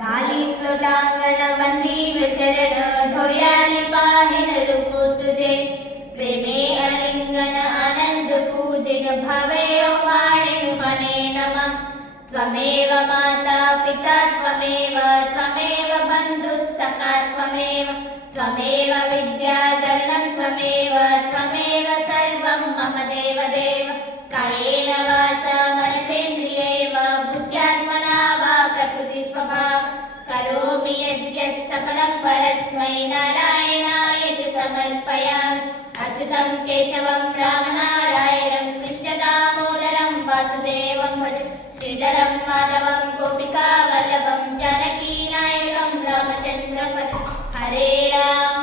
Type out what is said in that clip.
गालीलोटांगण वंदीव शरण ढोयाली पाहिन रूप तुझे प्रेमे अलिंगन आनंद पूजिग भावे वाणिनु मने नमः त्वमेव माता पिता त्वमेव बन्धुः सखा त्वमेव विद्या जननं त्वमेव सर्वं मम देवदेव कायेन वाचा मनसेन्द्रियैव बुद्ध्यात्मना वा प्रकृतिस्वभाव करोमि यद्यत् सकलं परस्मै नारायणायेति समर्पयामि अच्युतं केशवं रामनारायणं कृष्णदामोदरं वासुदेवं भजे श्रीधरं माधवं गोपिकावल्लभं जानकीनायकं रामचन्द्रं भजे हरे राम